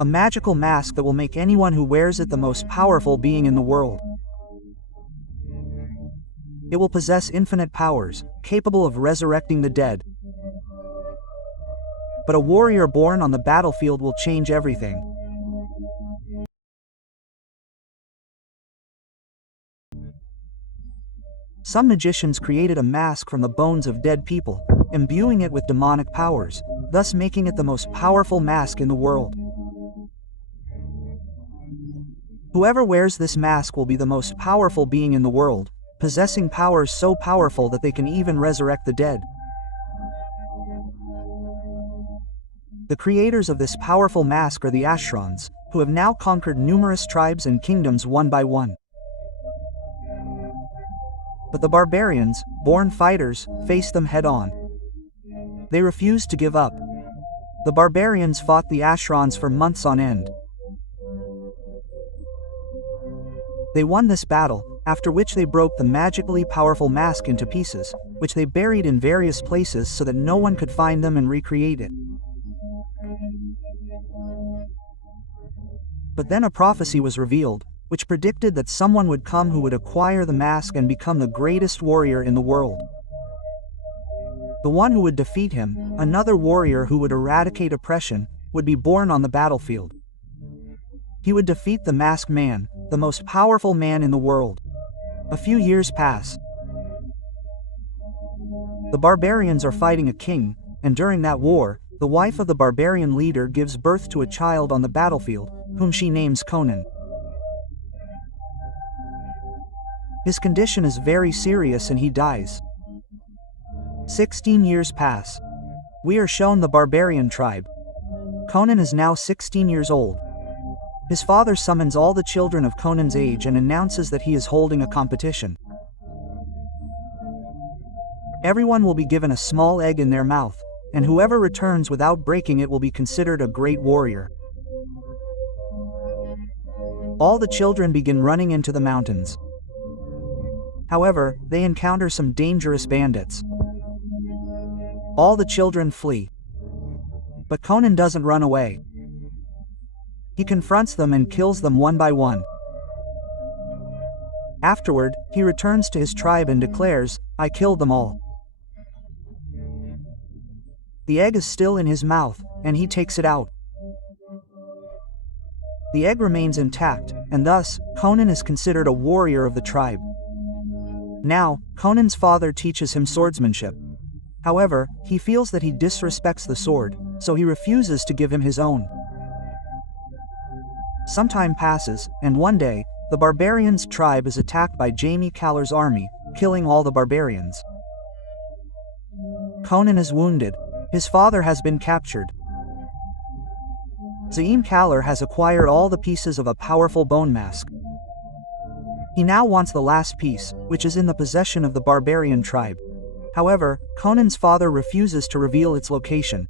a magical mask that will make anyone who wears it the most powerful being in the world. It will possess infinite powers, capable of resurrecting the dead. But a warrior born on the battlefield will change everything. Some magicians created a mask from the bones of dead people, imbuing it with demonic powers, thus making it the most powerful mask in the world. Whoever wears this mask will be the most powerful being in the world, possessing powers so powerful that they can even resurrect the dead. The creators of this powerful mask are the Ashrans, who have now conquered numerous tribes and kingdoms one by one. But the barbarians, born fighters, face them head-on. They refused to give up. The barbarians fought the Ashrans for months on end. They won this battle, after which they broke the magically powerful mask into pieces, which they buried in various places so that no one could find them and recreate it. But then a prophecy was revealed, which predicted that someone would come who would acquire the mask and become the greatest warrior in the world. The one who would defeat him, another warrior who would eradicate oppression, would be born on the battlefield. He would defeat the masked man, the most powerful man in the world. A few years pass. The barbarians are fighting a king, and during that war, the wife of the barbarian leader gives birth to a child on the battlefield, whom she names Conan. His condition is very serious and he dies. 16 years pass. We are shown the barbarian tribe. Conan is now 16 years old. His father summons all the children of Conan's age and announces that he is holding a competition. Everyone will be given a small egg in their mouth, and whoever returns without breaking it will be considered a great warrior. All the children begin running into the mountains. However, they encounter some dangerous bandits. All the children flee. But Conan doesn't run away. He confronts them and kills them one by one. Afterward, he returns to his tribe and declares, "I killed them all." The egg is still in his mouth, and he takes it out. The egg remains intact, and thus, Conan is considered a warrior of the tribe. Now, Conan's father teaches him swordsmanship. However, he feels that he disrespects the sword, so he refuses to give him his own. Some time passes, and one day, the barbarians' tribe is attacked by Jaime Caller's army, killing all the barbarians. Conan is wounded. His father has been captured. Jaime Caller has acquired all the pieces of a powerful bone mask. He now wants the last piece, which is in the possession of the barbarian tribe. However, Conan's father refuses to reveal its location.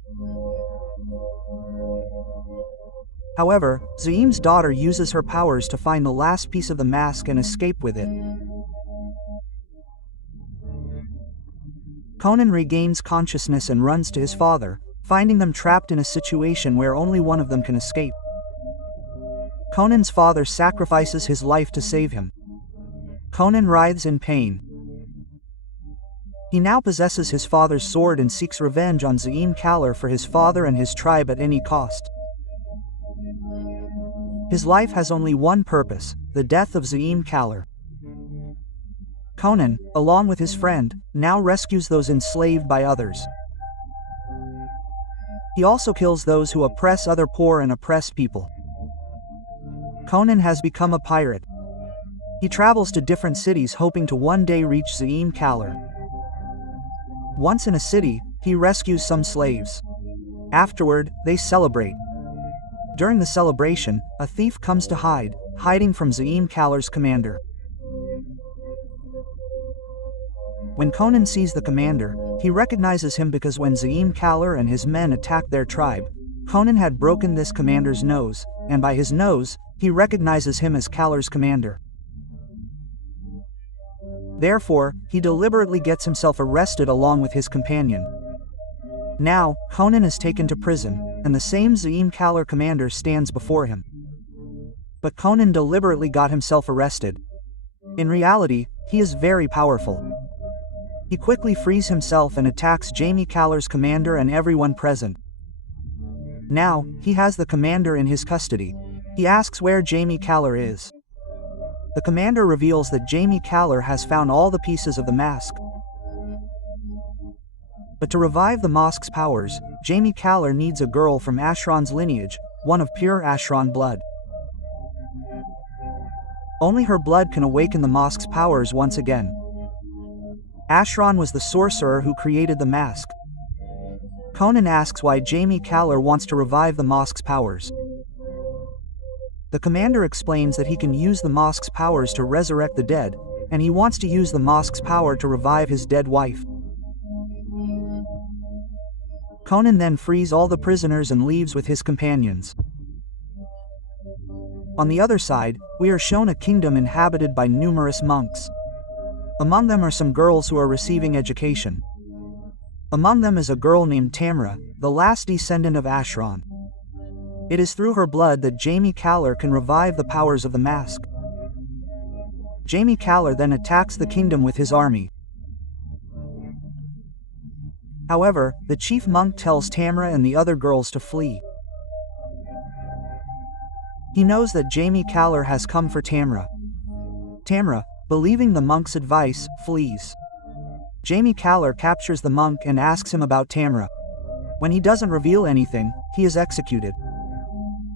However, Zaime's daughter uses her powers to find the last piece of the mask and escape with it. Conan regains consciousness and runs to his father, finding them trapped in a situation where only one of them can escape. Conan's father sacrifices his life to save him. Conan writhes in pain. He now possesses his father's sword and seeks revenge on Jaime Caller for his father and his tribe at any cost. His life has only one purpose, the death of Jaime Caller. Conan, along with his friend, now rescues those enslaved by others. He also kills those who oppress other poor and oppressed people. Conan has become a pirate. He travels to different cities hoping to one day reach Jaime Caller. Once in a city, he rescues some slaves. Afterward, they celebrate. During the celebration, a thief comes to hiding from Jaime Caller's commander. When Conan sees the commander, he recognizes him because when Jaime Caller and his men attacked their tribe, Conan had broken this commander's nose, and by his nose, he recognizes him as Caller's commander. Therefore, he deliberately gets himself arrested along with his companion. Now, Conan is taken to prison, and the same Zaim Kalar commander stands before him. But Conan deliberately got himself arrested. In reality, he is very powerful. He quickly frees himself and attacks Jaime Kalar's commander and everyone present. Now, he has the commander in his custody. He asks where Jaime Kalar is. The commander reveals that Jaime Kalar has found all the pieces of the mask. But to revive the mask's powers, Jaime Kalar needs a girl from Ashran's lineage, one of pure Ashran blood. Only her blood can awaken the mask's powers once again. Ashran was the sorcerer who created the mask. Conan asks why Jaime Kalar wants to revive the mask's powers. The commander explains that he can use the mask's powers to resurrect the dead, and he wants to use the mask's power to revive his dead wife. Conan then frees all the prisoners and leaves with his companions. On the other side, we are shown a kingdom inhabited by numerous monks. Among them are some girls who are receiving education. Among them is a girl named Tamra, the last descendant of Ashran. It is through her blood that Jaime Kalar can revive the powers of the mask. Jaime Kalar then attacks the kingdom with his army. However, the chief monk tells Tamra and the other girls to flee. He knows that Jaime Kalar has come for Tamra. Tamra, believing the monk's advice, flees. Jaime Kalar captures the monk and asks him about Tamra. When he doesn't reveal anything, he is executed.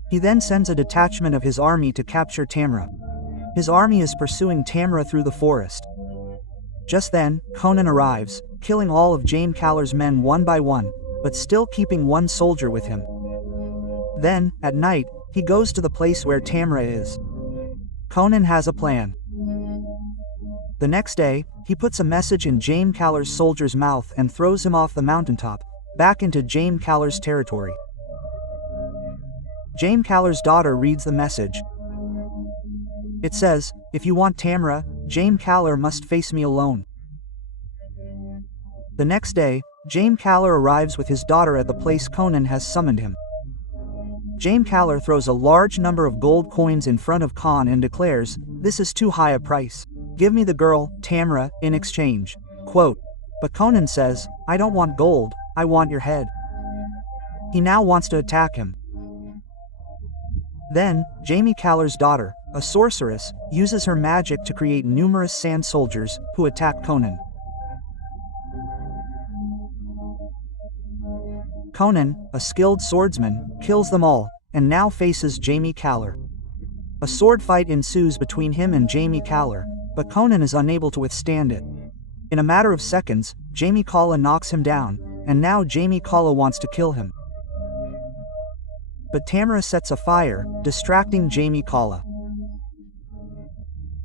He then sends a detachment of his army to capture Tamra. His army is pursuing Tamra through the forest. Just then, Conan arrives, killing all of Jaime Kalar's men one by one, but still keeping one soldier with him. Then, at night, he goes to the place where Tamra is. Conan has a plan. The next day, he puts a message in Jaime Kalar's soldier's mouth and throws him off the mountaintop, back into Jaime Kalar's territory. Jaime Kalar's daughter reads the message. It says, "If you want Tamra, Jaime Kalar must face me alone." The next day, Jaime Kalar arrives with his daughter at the place Conan has summoned him. Jaime Kalar throws a large number of gold coins in front of Khan and declares, "This is too high a price. Give me the girl, Tamra, in exchange." Quote, but Conan says, "I don't want gold, I want your head." He now wants to attack him. Then, Jaime Kalar's daughter, a sorceress, uses her magic to create numerous sand soldiers, who attack Conan. Conan, a skilled swordsman, kills them all, and now faces Jaime Kalar. A sword fight ensues between him and Jaime Kalar, but Conan is unable to withstand it. In a matter of seconds, Jaime Kalar knocks him down, and now Jaime Kalar wants to kill him. But Tamra sets a fire, distracting Jaime Kalar.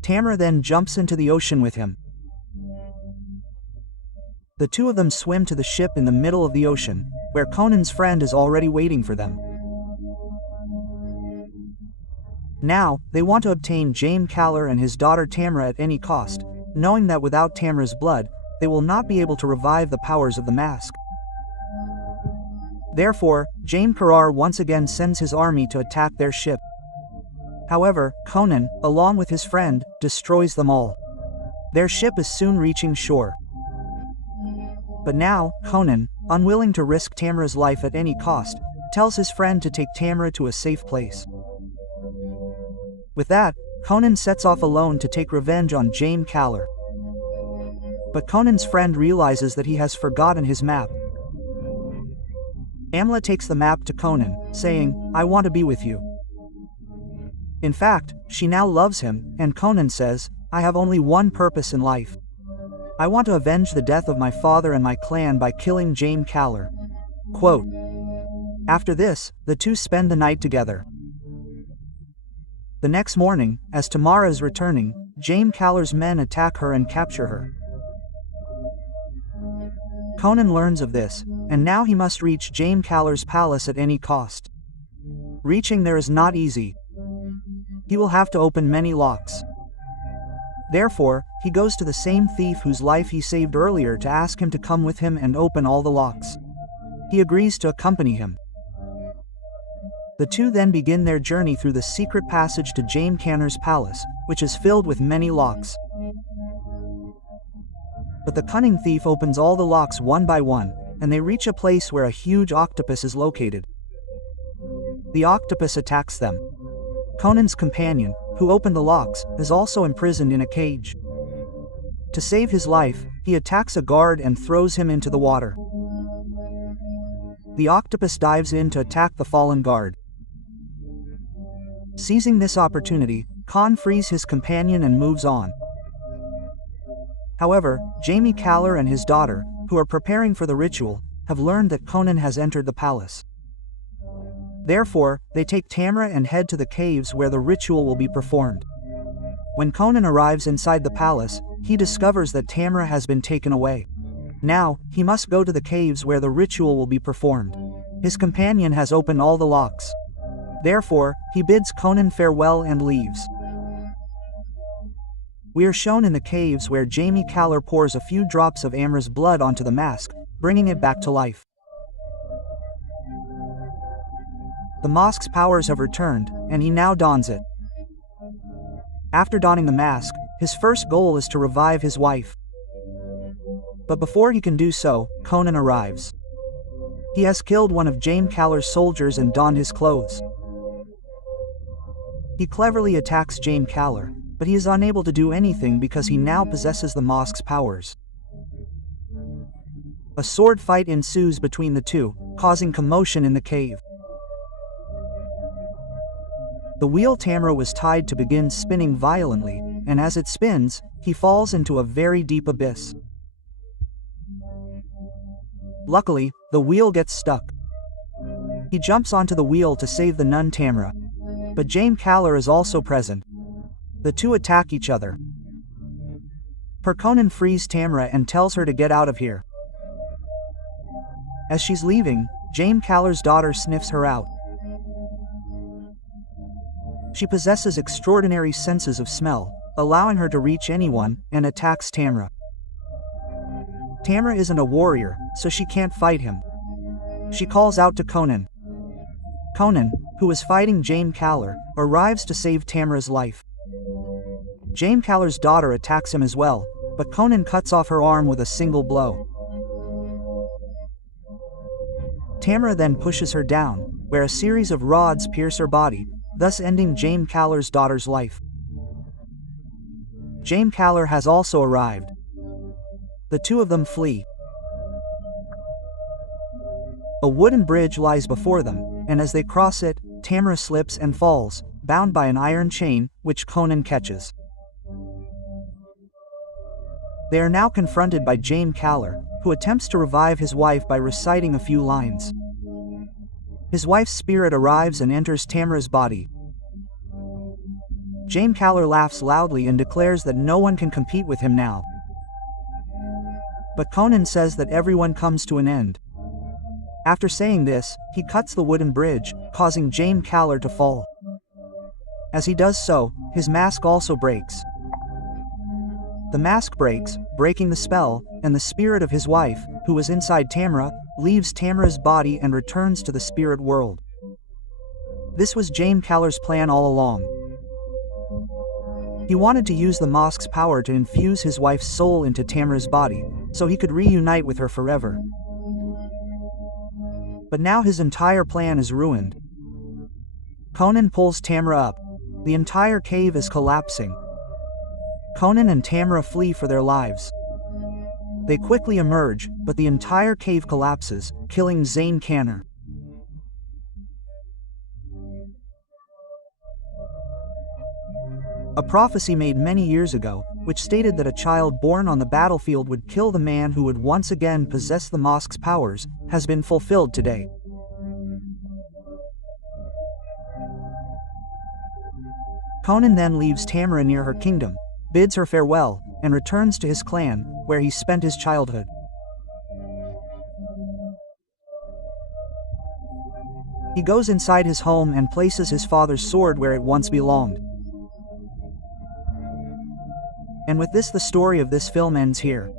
Tamra then jumps into the ocean with him. The two of them swim to the ship in the middle of the ocean, where Conan's friend is already waiting for them. Now, they want to obtain Jaime Kalar and his daughter Tamra at any cost, knowing that without Tamra's blood, they will not be able to revive the powers of the mask. Therefore, Jaime Kalar once again sends his army to attack their ship. However, Conan, along with his friend, destroys them all. Their ship is soon reaching shore. But now, Conan, unwilling to risk Tamra's life at any cost, tells his friend to take Tamra to a safe place. With that, Conan sets off alone to take revenge on Jaime Kalar. But Conan's friend realizes that he has forgotten his map. Amla takes the map to Conan, saying, "I want to be with you." In fact, she now loves him, and Conan says, "I have only one purpose in life. I want to avenge the death of my father and my clan by killing Jaime Kalar." Quote. After this, the two spend the night together. The next morning, as Tamara is returning, Jaime Kalar's men attack her and capture her. Conan learns of this, and now he must reach Jaime Kalar's palace at any cost. Reaching there is not easy. He will have to open many locks. Therefore, he goes to the same thief whose life he saved earlier to ask him to come with him and open all the locks. He agrees to accompany him. The two then begin their journey through the secret passage to Jaime Canner's palace, which is filled with many locks. But the cunning thief opens all the locks one by one, and they reach a place where a huge octopus is located. The octopus attacks them. Conan's companion, who opened the locks, is also imprisoned in a cage. To save his life, he attacks a guard and throws him into the water. The octopus dives in to attack the fallen guard. Seizing this opportunity, Con frees his companion and moves on. However, Jaime Caller and his daughter, who are preparing for the ritual, have learned that Conan has entered the palace. Therefore, they take Tamra and head to the caves where the ritual will be performed. When Conan arrives inside the palace, he discovers that Tamra has been taken away. Now, he must go to the caves where the ritual will be performed. His companion has opened all the locks. Therefore, he bids Conan farewell and leaves. We are shown in the caves where Jaime Caller pours a few drops of Amra's blood onto the mask, bringing it back to life. The mask's powers have returned, and he now dons it. After donning the mask, his first goal is to revive his wife. But before he can do so, Conan arrives. He has killed one of Jaime Caller's soldiers and donned his clothes. He cleverly attacks Jaime Caller, but he is unable to do anything because he now possesses the mask's powers. A sword fight ensues between the two, causing commotion in the cave. The wheel Tamra was tied to begin spinning violently, and as it spins, he falls into a very deep abyss. Luckily, the wheel gets stuck. He jumps onto the wheel to save the nun Tamra. But Jaime Caller is also present. The two attack each other. Conan frees Tamra and tells her to get out of here. As she's leaving, Jaime Caller's daughter sniffs her out. She possesses extraordinary senses of smell, allowing her to reach anyone, and attacks Tamra. Tamra isn't a warrior, so she can't fight him. She calls out to Conan. Conan, who is fighting Jaime Caller, arrives to save Tamra's life. Jaime Caller's daughter attacks him as well, but Conan cuts off her arm with a single blow. Tamra then pushes her down, where a series of rods pierce her body, thus ending Jaime Caller's daughter's life. Jaime Caller has also arrived. The two of them flee. A wooden bridge lies before them, and as they cross it, Tamra slips and falls, bound by an iron chain, which Conan catches. They are now confronted by Jaime Caller, who attempts to revive his wife by reciting a few lines. His wife's spirit arrives and enters Tamra's body. Jaime Caller laughs loudly and declares that no one can compete with him now. But Conan says that everyone comes to an end. After saying this, he cuts the wooden bridge, causing Jaime Caller to fall. As he does so, his mask also breaks. The mask breaks, breaking the spell, and the spirit of his wife, who was inside Tamra, leaves Tamra's body and returns to the spirit world. This was Jaime Caller's plan all along. He wanted to use the mask's power to infuse his wife's soul into Tamra's body, so he could reunite with her forever. But now his entire plan is ruined. Conan pulls Tamra up. The entire cave is collapsing. Conan and Tamra flee for their lives. They quickly emerge, but the entire cave collapses, killing Jaime Canner. A prophecy made many years ago, which stated that a child born on the battlefield would kill the man who would once again possess the mask's powers, has been fulfilled today. Conan then leaves Tamra near her kingdom, bids her farewell, and returns to his clan, where he spent his childhood. He goes inside his home and places his father's sword where it once belonged. And with this, the story of this film ends here.